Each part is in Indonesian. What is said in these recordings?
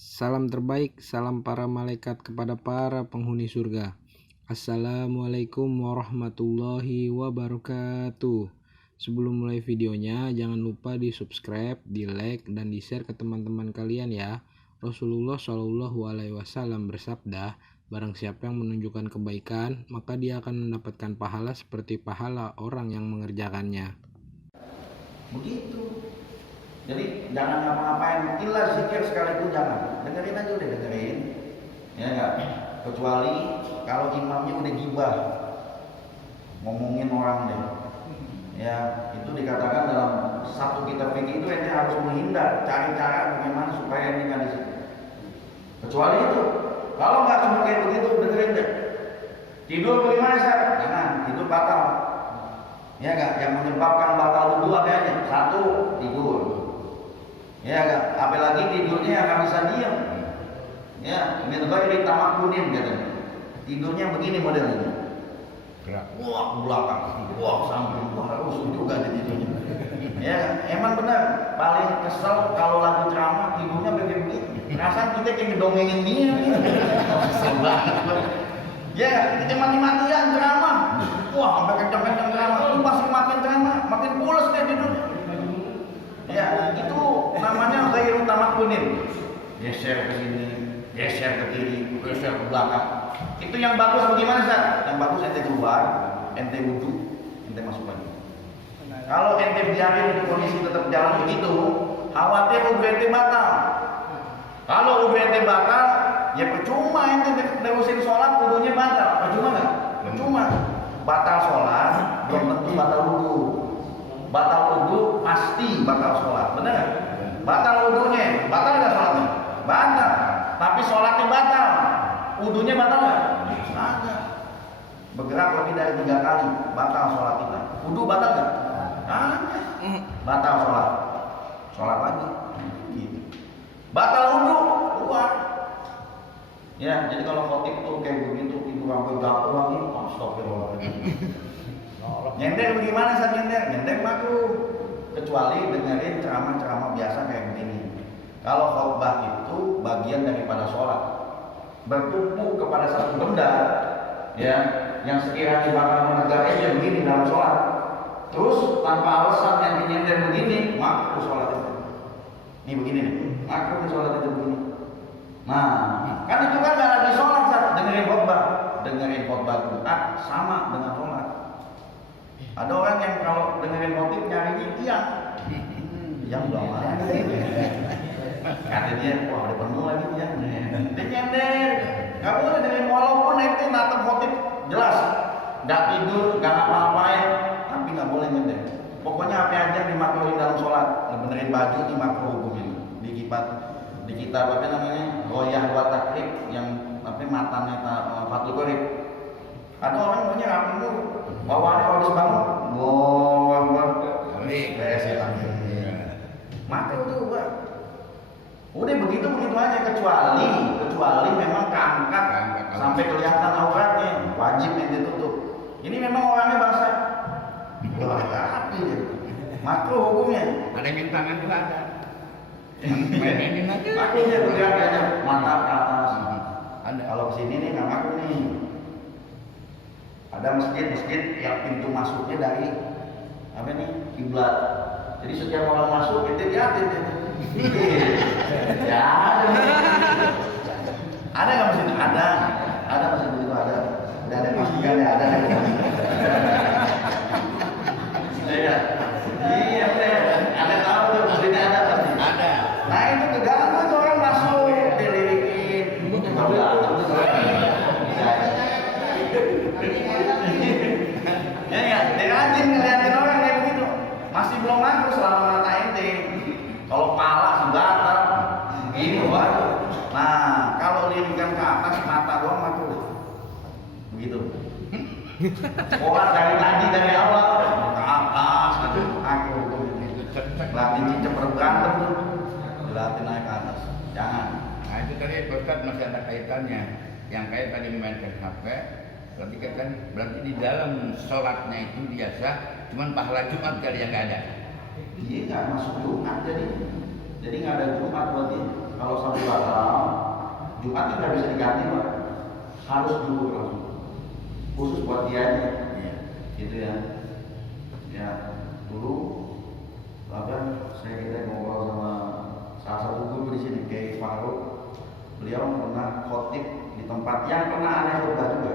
Salam terbaik, salam para malaikat kepada para penghuni surga. Assalamualaikum warahmatullahi wabarakatuh. Sebelum mulai videonya, jangan lupa di subscribe, di like, dan di share ke teman-teman kalian ya. Rasulullah Shallallahu Alaihi Wasallam bersabda, barang siapa yang menunjukkan kebaikan, maka dia akan mendapatkan pahala seperti pahala orang yang mengerjakannya. Begitu. Jadi jangan ngapa-ngapain, illa zikir sekalipun jangan. Dengerin aja udah dengerin. Ya enggak? Kecuali kalau imamnya udah gibah. Ngomongin orang deh. Ya, itu dikatakan dalam satu kitab fikih itu ente harus menghindar, cari cara bagaimana supaya ente enggak di situ. Kecuali itu. Kalau enggak cuma kayak begitu, dengerin deh. Tidur bagaimana, Ustaz? Jangan, tidur batal. Ya enggak? Yang menyebabkan batal wudu apa aja? Satu, tidur. Ya enggak? Apalagi tidurnya akan bisa diam. Ya, min ghairi tamakkunin katanya. Tidurnya begini modelnya. Gerak. Wah, belakang. Wah, samping. Wah, rusuh juga di tidurnya. Ya, emang benar. Paling kesel kalau lagi ceramah tidurnya begini. Rasanya kita kayak ngedongengin dia. Kesel banget. Ya, kita mati-matian ceramah. Wah, sampai kencang-kencang ceramah. Lu masih makin ceramah, makin pules deh tidurnya. Ya, itu namanya ghairu tamakkunin. Geser ke sini, geser ke kiri, geser ke belakang. Itu yang bagus bagaimana, Ustaz? Yang bagus ente keluar, ente wudu, ente masuk lagi. Kalau ente biarin itu kondisi tetap jalan begitu, khawatir wudu ente batal. Kalau wudu ente batal, ya percuma ente nerusin sholat, wudunya batal. Percuma nggak? Percuma. Batal sholat, belum tentu batal wudu. Batal wudu pasti batal sholat, benar nggak? Batal wudunya, batal nggak sholatnya? Batal. Tapi sholatnya batal, wudunya batal nggak? Batal. Bergerak lebih dari 3 kali, batal sholat kita. Wudu batal nggak? Batal sholat. Sholat lagi. Gitu. Batal wudu, keluar. Ya, jadi kalau khotib tuh kayak begitu, itu sampai jatuh lagi, astagfirullahaladzim. Nyender bagaimana saat nyender? Nyender makruh. Kecuali dengerin ceramah-ceramah biasa kayak begini. Kalau khotbah itu bagian daripada sholat, bertumpu kepada satu benda, ya, yang sekiranya bakal menegaknya begini dalam sholat. Terus tanpa alasan yang nyender begini, makruh sholat itu. Ini begini nih, makruh sholat itu begini. Nah, kan itu kan gak lagi sholat, dengerin khotbah. Dengerin khotbah Jumat sama dengan sholat. Ada orang yang kalau dengerin khotib nyarinya tiang. Yang belum mana. Kata dia, wah ada penuh lagi tiang. Dia nyender. Gak boleh dengerin walaupun nanti natap khotib jelas. Gak tidur, gak ngapa-ngapain, tapi gak boleh nyender. Pokoknya apa aja dimakruhin dalam sholat. Benerin baju dimakruh hukumnya. Di kitab apa namanya? Goyah wa takrib yang apa matanya Fathul Qorib. Ada orang punya rapi dulu. Bawaannya kalau habis bangun, kayak silang. Mati itu, Pak. Udah begitu aja kecuali memang keangkat sampai kelihatan auratnya, wajib yang ditutup. Ini memang orangnya bahasa wah rapi ya. Makruh hukumnya. Ada yang mintangan juga ada. Mainin aja. Makruhnya bergerak aja, mata ke atas. Ada. Kalau kesini nih nggak makruh nih. Ada masjid yang pintu masuknya dari apa nih kiblat. Jadi setiap orang masuk kita liatin gitu. Ya ada nggak masjid? Ada masjid begitu ada. Udah ada pastikan ya ada. Iya, iya ada tahu tuh masjidnya ada pasti. Ada. Nah itu keganggu tuh orang masuk dilirikin. Kalau datang tuh ya, dia rajin ngeliatin orang kayak begitu. Masih belum ngaku selama mata ente. Kalau pala sebatal, ini baru. Nah, kalau lirikan ke atas mata doang ngaku. Begitu. Sekolah dari awal ke atas, aku. Latih cicep berantem tuh, dilatih naik ke atas. Jangan. Nah itu tadi Ustaz masih ada kaitannya. Yang kayak tadi memainkan HP. Berarti kan di dalam sholatnya itu biasa, cuman pahala Jumat kali yang nggak ada. Dia nggak masuk Jumat jadi nggak ada Jumat buat dia. kalau sampai batal, Jumat nggak bisa diganti Pak, harus dulu langsung, khusus buat dia aja, gitu ya. Ya dulu apa kita ngobrol sama salah satu guru di sini, Kiai Faruk, beliau pernah khotib di tempat yang pernah aneh khotbah juga.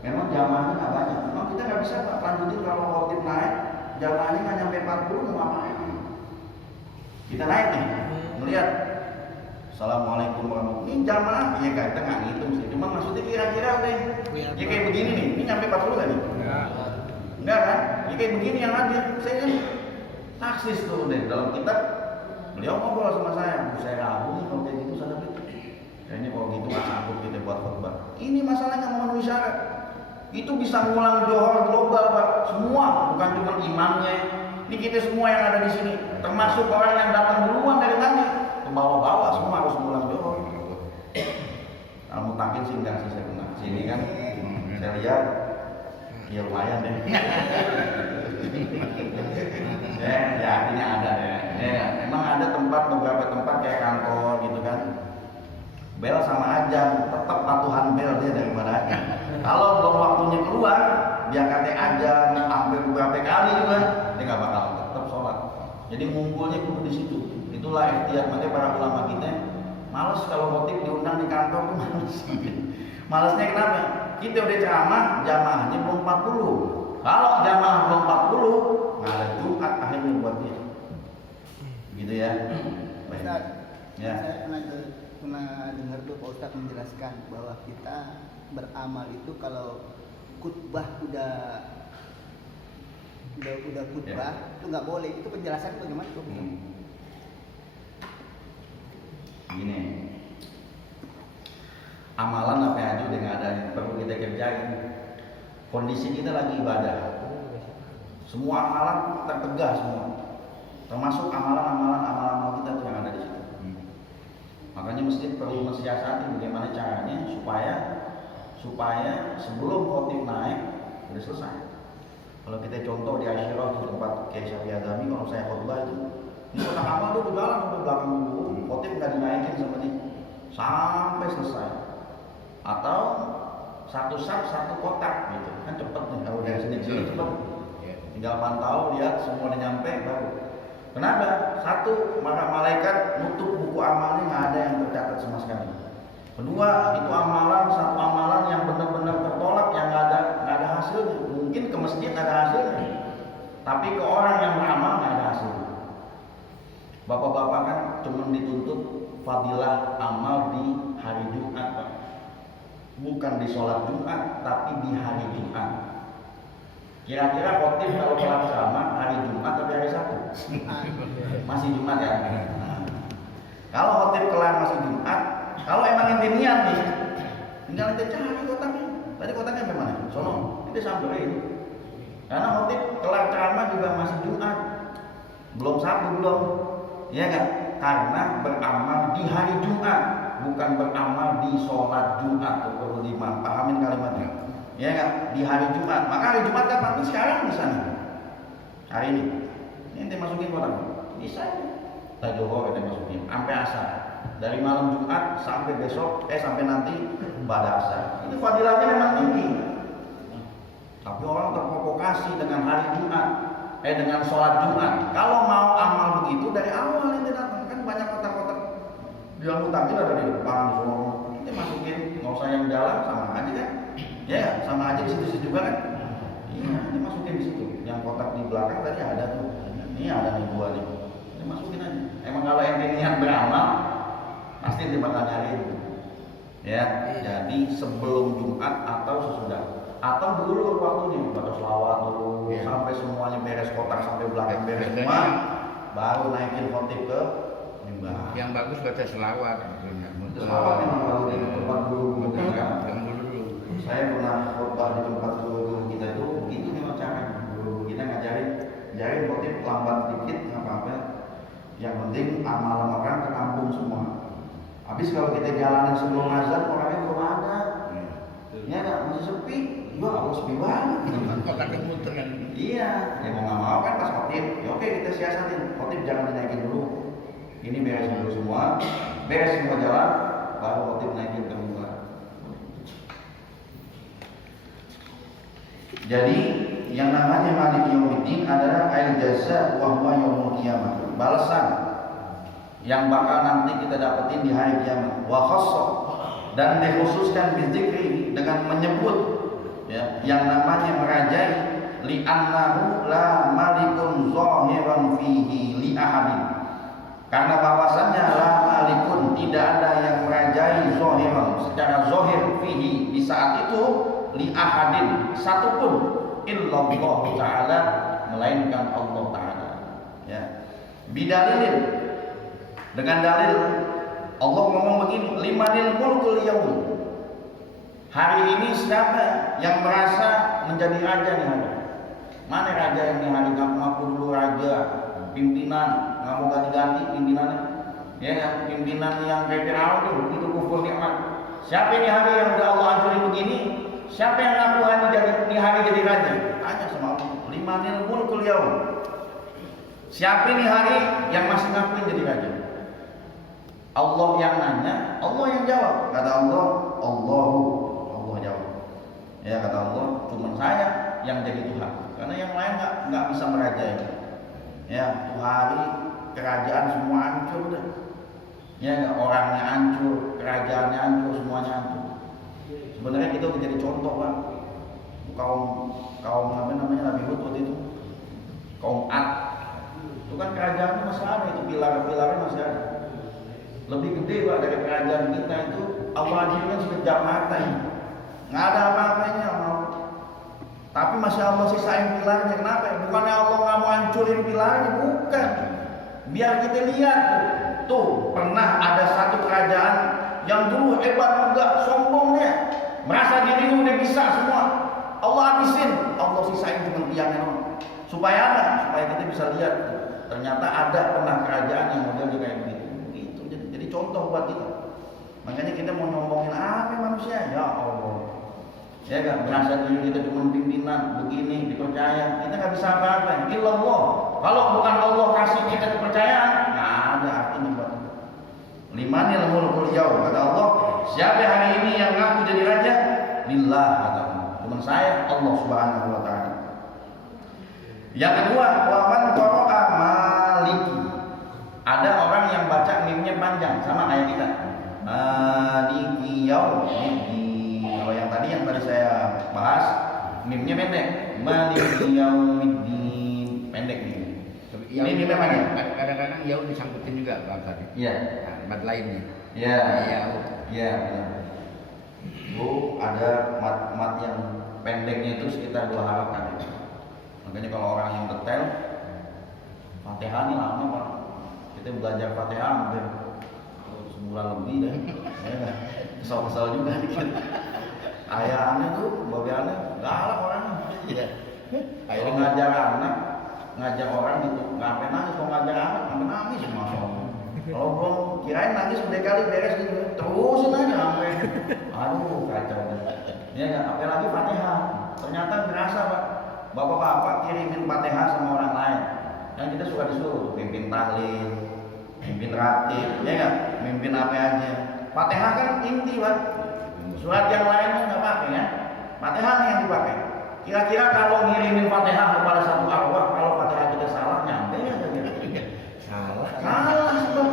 Memang jamaahnya nggak banyak, memang kita nggak bisa Pak lanjutin kalau khotib naik, jamaahnya nggak nyampe 40 mau ngapain? Kita naik nih, melihat Assalamualaikum warahmatullahi wabarakatuh. Ini jamaah, ya kita nggak ngitung sih, cuma maksudnya kira-kira deh, ya kayak begini nih, ini nyampe 40 nggak nih? Enggak kan? Ya kayak begini yang hadir, saya kan taksis tuh deh dalam kitab. Beliau ngobrol sama saya ragu nih kalau kayak gitu sana gitu. Kayaknya kalau gitu nggak sanggup kita buat khotbah. Ini masalahnya nggak memenuhi syarat. Itu bisa ngulang johor global Pak, semua, bukan cuma imamnya. Ini kita semua yang ada di sini, termasuk orang yang datang duluan dari tadi, ke bawah-bawah semua harus ngulang johor. Kalau mutakin sih enggak sih saya kena. Sini kan saya lihat, ya lumayan deh. Ya artinya ada ya. Emang ada beberapa tempat kayak kantor gitu kan. Bel sama ajan, tetap patuhan bel dia daripada ajan. Kalau belum waktunya keluar, dia kata ajan sampai beberapa kali juga, dia nggak bakal tetap sholat. Jadi ngumpulnya kudu di situ. Itulah ikhtiar, makanya para ulama kita males kalau khotib diundang di kantor tuh males. Malesnya kenapa? Kita udah ceramah, jamaahnya belum 40. Kalau jamaah belum 40, nggak ada Jumat akhirnya buat dia. Gitu ya. Ustaz, Ya. saya pernah dengar tuh Pak Ustaz menjelaskan bahwa kita beramal itu kalau khutbah udah khutbah itu nggak boleh. Itu penjelasan bagaimana tuh? Gini, amalan apa aja udah nggak ada yang perlu kita kerjain. Kondisi kita lagi ibadah, semua amalan tertegah semua, termasuk amalan kita tuh yang ada di situ. Makanya masjid perlu mensiasati bagaimana caranya supaya sebelum khotib naik udah selesai. Kalau kita contoh di Asyirah di tempat Kiai Syafi'i Azami, kalau saya khotbah itu ini kotak amal tuh berjalan ke belakang dulu, khotib nggak dinaikin sama dia sampai selesai. Atau satu kotak gitu kan cepet nih, kalau dari sini ke sini cepet, tinggal pantau lihat semua udah nyampe baru. Kenapa? Satu, maka malaikat nutup buku amalnya nggak ada yang tercatat sama sekali. Kedua, itu satu amalan yang benar-benar tertolak, yang nggak ada hasilnya. Mungkin ke masjid ada hasilnya, tapi ke orang yang beramal nggak ada hasilnya. Bapak-bapak kan cuma dituntut fadilah amal di hari Jumat, Pak. Bukan di sholat Jumat, tapi di hari Jumat. Kira-kira khotib kalau kelar ceramah hari Jumat atau hari Sabtu? Masih Jumat ya. Nah, kalau khotib kelar masih Jumat, kalau emang ente niat nih, tinggal ente cari kotaknya. Tadi kotaknya bagaimana? Sono, ente samperin. Karena khotib kelar ceramah juga masih Jumat, belum Sabtu belum, ya kan? Karena beramal di hari Jumat, bukan beramal di sholat Jumat. Tuh perlu dipahamin kalimatnya. Ya kan? Di hari Jumat. Maka hari Jumat kapan? Ini sekarang di sana. Hari ini. Ini ente masukin kotak. Bisa. Tajoho ente masukin sampai asar. Dari malam Jumat sampai besok sampai nanti pada asar. Itu fadilahnya memang tinggi. Tapi orang terprovokasi dengan hari Jumat, dengan sholat Jumat. Kalau mau amal begitu dari awal ente datang, kan banyak kotak-kotak yang mutakin ada di depan, di sono. Ente masukin, nggak usah yang dalam, sama aja kan? Ya, sama aja di situ juga kan? Iya, ente masukin di situ. Yang kotak di belakang tadi ada tuh. Ini ada nih dua nih. Ente masukin aja. Emang kalau ente niat beramal, pasti ente bakal nyariin. Ya, jadi sebelum Jumat atau sesudah. Atau dulu waktunya baca selawat dulu sampai semuanya beres, kotak sampai belakang beres semua, baru naikin khotib ke mimbar. Yang bagus baca selawat. Selawat memang baru di tempat guru kan. Saya pernah khotbah di tempat guru kita itu begitu memang cara guru kita ngajarin khotib lambat dikit nggak apa-apa. Yang penting amalan orang terkampung semua. Habis kalau kita jalanin sebelum azan orangnya belum ada, ya nggak masih sepi. Wah, harus sepi banget. Kotaknya muter kan? Iya, ya mau nggak mau kan pas khotib. Ya oke kita siasatin, khotib jangan dinaikin dulu. Ini beres dulu semua. beres semua jalan, baru khotib naikin ke mimbar. Jadi yang namanya Malik Yaumiddin adalah al-jaza wa huwa yaumul qiyamah, balasan yang bakal nanti kita dapetin di hari kiamat. Wa khassa, dan dikhususkan bizikri dengan menyebut ya yang namanya merajai, li annahu la malikun zahiran fihi li ahadin, karena bahwasannya la malikun, tidak ada yang merajai zahiran secara zahir fihi di saat itu li ahadin satupun illallah taala, melainkan Allah taala ya. Bidalilin, dengan dalil Allah ngomong begini, limanil mulkul yaum, hari ini siapa yang merasa menjadi raja nih hari? Mana raja yang nih hari? Ngaku dulu raja, pimpinan, nggak mau ganti-ganti pimpinannya ya kan? Pimpinan yang kayak Firaun tuh begitu kufur nikmat. Siapa ini hari yang udah Allah hancurin begini? Siapa yang ngaku ini hari jadi raja? Tanya sama Allah, limanil mulkul yaum, siapa ini hari yang masih ngakuin jadi raja? Allah yang nanya, Allah yang jawab. Kata Allah, Allah jawab. Ya kata Allah, cuma saya yang jadi Tuhan. Karena yang lain nggak bisa merajai. Ya, tuh hari kerajaan semua hancur deh. Ya, orangnya hancur, kerajaannya hancur, semuanya hancur. Sebenarnya kita udah jadi contoh kan. Kaum apa namanya Nabi Hud waktu itu, kaum Ad. Itu kan kerajaannya masih ada, itu pilar-pilarnya masih ada. Lebih gede Pak dari kerajaan kita itu. Allah hadirkan sekejap mata ini, nggak ada apa-apanya Allah. Tapi masih Allah sisain pilarnya. Kenapa? Bukannya Allah nggak mau hancurin pilarnya, bukan. Biar kita lihat tuh pernah ada satu kerajaan yang dulu hebat juga, sombongnya, merasa diri udah bisa semua, Allah habisin, Allah sisain cuma tiangnya doang. Supaya apa? Supaya kita bisa lihat ternyata ada pernah kerajaan yang modelnya kayak begitu. Jadi contoh buat kita. Makanya kita mau nyombongin apa manusia? Ya Allah. Ya kan, merasa diri kita cuma pimpinan begini, dipercaya. Kita nggak bisa apa-apa. Illallah. Kalau bukan Allah kasih kita kepercayaan, nggak ada artinya buat kita. Limanil mulkul yaum, kata Allah, siapa hari ini yang ngaku jadi raja? Lillah, kata Allah. Cuma saya, Allah Subhanahu wa taala. Yang kedua, waman qara'a maliki. Ada orang yang baca mimnya panjang sama kayak kita. Maliki yaumiddin. Kalau yang tadi saya bahas mimnya pendek. Maliki yaumiddin, pendek nih. Ini mimnya panjang. Kadang-kadang yaud disangkutin juga Bang tadi. Iya. Mat lainnya. Iya. Yaud. Iya. Bu, ada mat yang pendeknya itu sekitar 2 halaman. Makanya kalau orang yang detail, Fatihah ini lama Pak. Kita belajar Fatihah hampir sebulan lebih deh. Ya, kesal-kesal juga dikit. Ayahannya tuh, bagiannya galak orangnya. Iya. Kalau ngajar anak, ngajar orang gitu, nggak sampai nangis. Kalau ngajar anak, sampai nangis masya Allah. Kalau belum kirain nangis udah kali beres gitu, terusin aja sampai. Aduh kacau deh. Ya nggak, apalagi Fatihah. Ternyata berasa Pak. Bapak-bapak kirimin Fatihah sama orang lain. Yang kita suka disuruh pimpin tahlil, pimpin ratib, ya nggak, pimpin apa aja. Fatihah kan inti Pak. Surat yang lainnya nggak pakai ya. Fatihah yang dipakai. Kira-kira kalau ngirimin Fatihah kepada satu arwah, kalau Fatihah kita salah, nyampe ya kira-kira. Salah sebab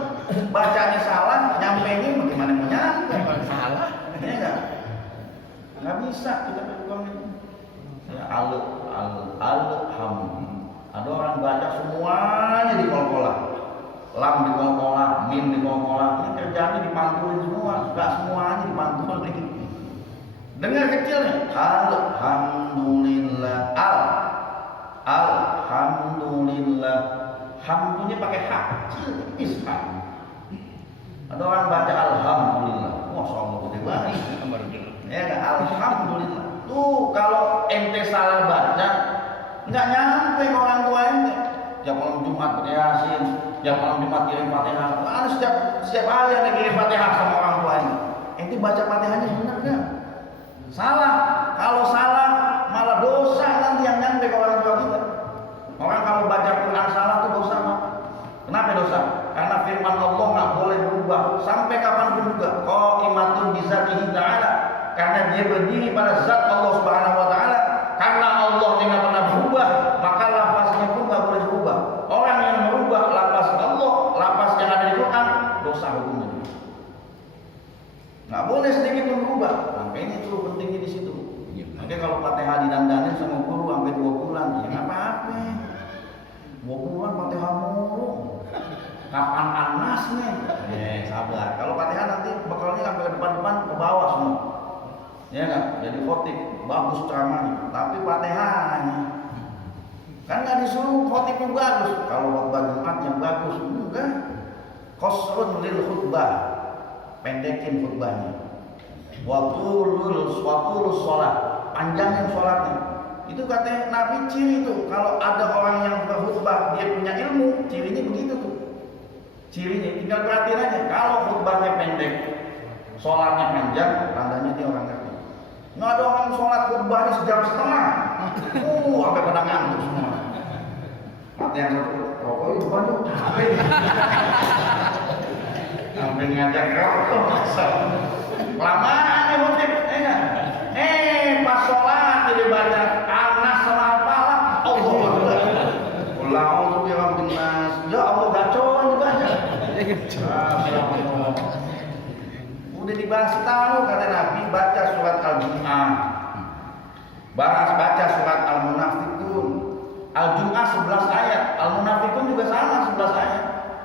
bacanya salah, nyampenya bagaimana mau nyampe? Salah, ya nggak? Nggak bisa kita berjuang itu. Ya, alham. Ada orang baca semuanya di kol-kolah. Lam di kol-kolah, mim di kol-kolah. Ini kerjanya dipantulin semua, nggak semuanya dipantulin. Dengar kecil nih. Alhamdulillah. Alhamdulillah. Hamdunya pakai hak kecil, ishak. Ada orang baca alhamdulillah. Wah, sombong gede banget. Ya enggak, alhamdulillah. Tuh kalau ente salah baca, nggak nyampe ke orang tua ente. Tiap malam Jumat baca Yasin, tiap malam Jumat kirim Fatihah. Ada setiap hari ada kirim Fatihah sama orang tua ente. Ente baca Fatihahnya benar nggak? Salah. Kalau salah malah dosa nanti yang nyampe ke orang tua kita. Orang kalau baca Quran salah tuh dosa Pak. Kenapa dosa? Karena firman Allah nggak boleh berubah sampai karena dia berdiri pada zat Allah Subhanahu wa taala. Karena Allah yang nggak pernah berubah, maka lafaznya pun nggak boleh berubah. Orang yang merubah lafaz Allah, lafaz yang ada di Quran, dosa hukumnya. Nggak boleh sedikit pun berubah. Makanya itu pentingnya di situ. Makanya kalau Fatihah didandanin sama guru sampai 2 bulan, ya nggak apa-apa. 2 bulan Fatihah mulu. Kapan anasnya? Sabar. Kalau Fatihah nanti bekalnya sampai ke depan-depan ke bawah semua. Ya kan? Jadi khotib bagus ceramahnya, tapi Fatihahnya kan nggak disuruh khotibnya bagus. Kalau khutbah Jumat yang bagus enggak. Qasrun lil khutbah, pendekin khutbahnya. Watulul sholat, panjangin sholatnya. Itu katanya Nabi ciri itu. Kalau ada orang yang berkhutbah dia punya ilmu, cirinya begitu tuh. Cirinya tinggal perhatiin aja. Kalau khutbahnya pendek, sholatnya panjang, tandanya dia orang ngerti. Nggak ada orang sholat khutbahnya sejam setengah. Sampai pada ngantuk semua. Mati yang satu, rokok itu banyak. Sampai ngajak rokok. Kelamaan nih khutib, pas sholat dia baca Anas sama apalah, Allah Akbar. Ulang tuh bilang binas, ya Allah gacor dibaca. Udah dibahas tahu kata Nabi, baca surat Al-Jum'ah, baca surat Al-Munafiqun. Al-Jum'ah 11 ayat, Al-Munafiqun juga sama 11 ayat.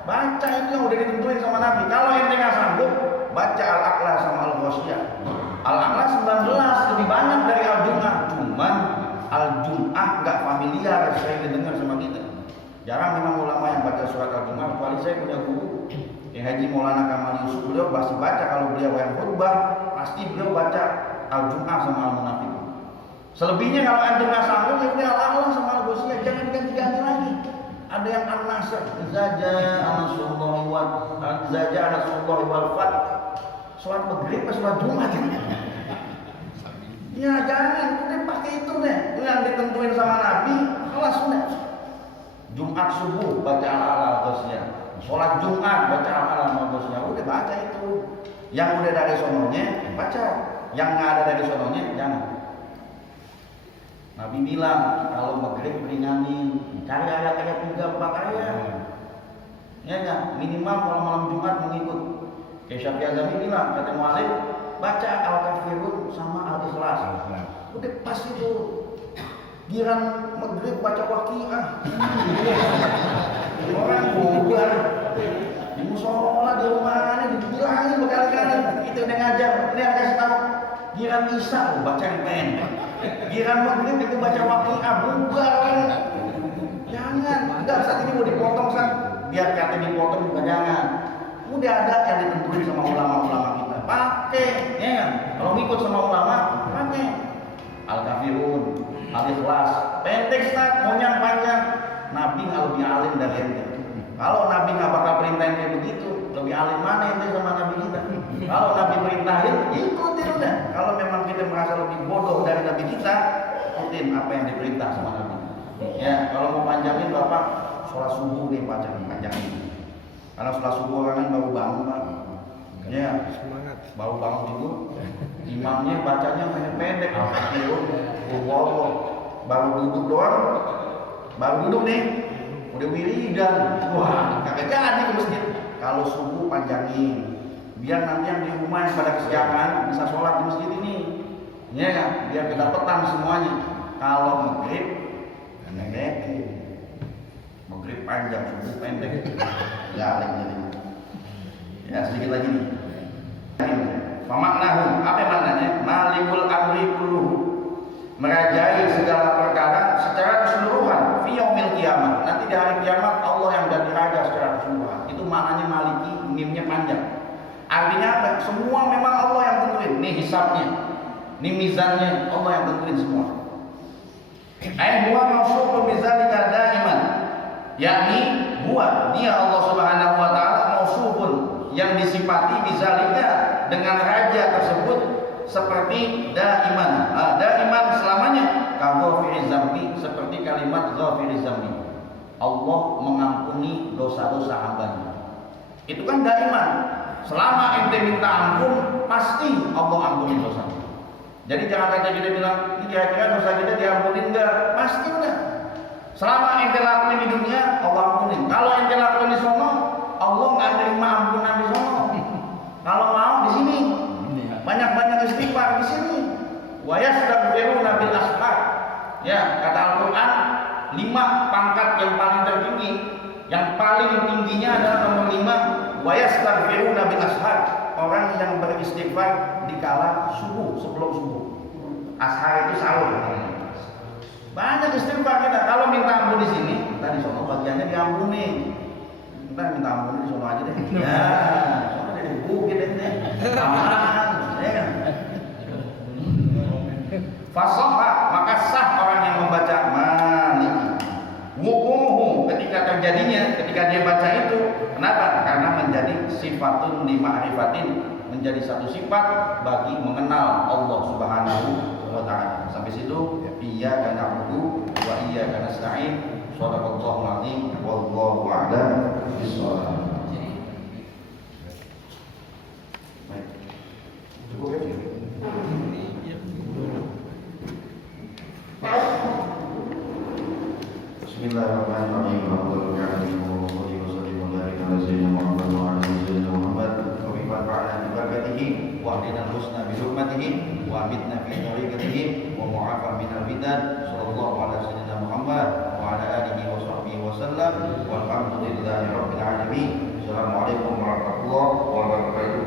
Baca itu yang udah ditentuin sama Nabi. Kalau ente nggak sanggup, baca Al-A'la sama Al-Ghasyiyah. Al-A'la 19 lebih banyak dari Al-Jum'ah. Cuman Al-Jum'ah nggak familiar, sering didengar sama kita. Jarang memang ulama yang baca surat Al-Jum'ah. Kecuali saya punya guru Haji Maulana Kamal Yusuf, beliau pasti baca. Kalau beliau yang khutbah, pasti beliau baca Al-Jum'ah sama Al-Munafiqun. Selebihnya kalau ente nggak sanggup, ya udah Al-A'la sama Al-Ghasyiyah, jangan diganti-ganti lagi. Ada yang An-Nasr, Zaja An-Nasrullahi wal Fath. Sholat maghrib pas sholat Jumat. Ya jangan, udah pakai itu deh. Itu yang ditentuin sama Nabi, kelas udah. Jumat subuh baca Al-A'la Al-Ghasyiyah. Sholat Jumat baca Al-A'la Al-Ghasyiyah. Udah baca itu. Yang udah dari sononya baca, yang nggak ada dari sononya jangan. Nabi bilang kalau maghrib ringanin, cari ayat-ayat 3-4 ayat. Ya enggak, minimal kalau malam Jumat mengikut. Kayak Syafi'i Azami bilang, kata mu'alif, baca Al-Kafirun sama Al-Ikhlas. Udah pas itu. Giran maghrib baca Waqiah. Orang bubar di musola di rumahnya dibilangin berkali-kali. Itu udah ngajar, ini yang kasih tahu. Giran Isya baca yang pendek. Giran maghrib itu baca Waqiah, bubar. Jangan, enggak saat ini mau dipotong San. Biar kata dipotong juga jangan. Udah ada yang ditentuin sama ulama-ulama kita. Pakai, ya kan? Kalau ngikut sama ulama, pakai Al-Kafirun, Al-Ikhlas. Pendek Ustaz, mau yang panjang. Nabi nggak lebih alim dari ente. Kalau Nabi nggak bakal perintahin kayak begitu, lebih alim mana ente sama Nabi kita? Kalau Nabi perintahin, ikutin udah. Kalau memang kita merasa lebih bodoh dari Nabi kita, ikutin apa yang diperintah sama Nabi. Ya, kalau mau panjangin Bapak, sholat subuh nih panjangin. Karena sholat subuh orang kan baru bangun Pak. Ya, baru bangun itu, imamnya bacanya pendek-pendek. Alhamdulillah, baru duduk doang. Baru duduk nih, udah wiridan. Wah, kagak jadi ke masjid. Kalau subuh panjangin, biar nanti yang di rumah yang pada kesiangan bisa sholat di masjid ini. Ya kan? Biar kita petang semuanya. Kalau maghrib, pendek. Maghrib panjang, subuh pendek. Galeng jadi. Ya sedikit lagi nih. Famaknahu, apa maknanya? Malikul amri kulluhu, merajai segala perkara secara keseluruhan. Fi yaumil kiamat, nanti di hari kiamat Allah yang jadi raja secara keseluruhan. Itu maknanya maliki, mimnya panjang. Artinya apa? Semua memang Allah yang tentuin. Nih hisabnya, nih mizannya, Allah yang tentuin semua. Huwa mausufun bizalika daiman, yakni huwa, dia Allah Subhanahu wa taala mausufun, yang disifati bizalika dengan raja tersebut seperti daiman. Daiman selamanya, kaghafiriz zambi, seperti kalimat ghafiriz zambi. Allah mengampuni dosa-dosa hambanya. Itu kan daiman. Selama ente minta ampun, pasti Allah ampuni dosa. Jadi jangan kata kita bilang, ini kira-kira dosa kita diampunin enggak? Pasti udah. Selama ente lakuin di dunia, Allah ampunin. Kalau ente lakuin di sono, Allah nggak terima ampunan di sono. Kalau mau di sini, banyak-banyak istighfar di sini. Wa yastaghfiruna bil ashar. Ya, kata Al-Qur'an, 5 pangkat yang paling tertinggi, yang paling tingginya adalah nomor 5, wa yastaghfiruna bil ashar. Orang yang beristighfar di kala subuh, sebelum subuh. Ashar itu sahur namanya. Banyak istighfar kita. Kalau minta ampun di sini, kita di sono bagiannya diampuni. Kita minta ampun di sono aja deh. Ya, sono jadi bukit deh. Aman, ya kan? Fasoha, maka sah orang yang membaca maliki. Wukumuhu, ketika terjadinya, ketika dia baca itu, kenapa? Karena menjadi sifatun li ma'rifatin, menjadi satu sifat bagi mengenal Allah Subhanahu wa ta'ala. Sampai situ, iyyaka na'budu wa iyyaka nasta'in. Shadaqallahul azim, wallahu a'lam bishawab. Baik. Cukup ya? Bismillahirrahmanirrahim. Wahdina husna bi hurmatihi wa amitna fi tariqatihi wa mu'afa min al-bidan sallallahu ala sayyidina Muhammad wa ala alihi wa sahbihi wa sallam walhamdulillahi rabbil alamin. Assalamualaikum warahmatullahi wabarakatuh.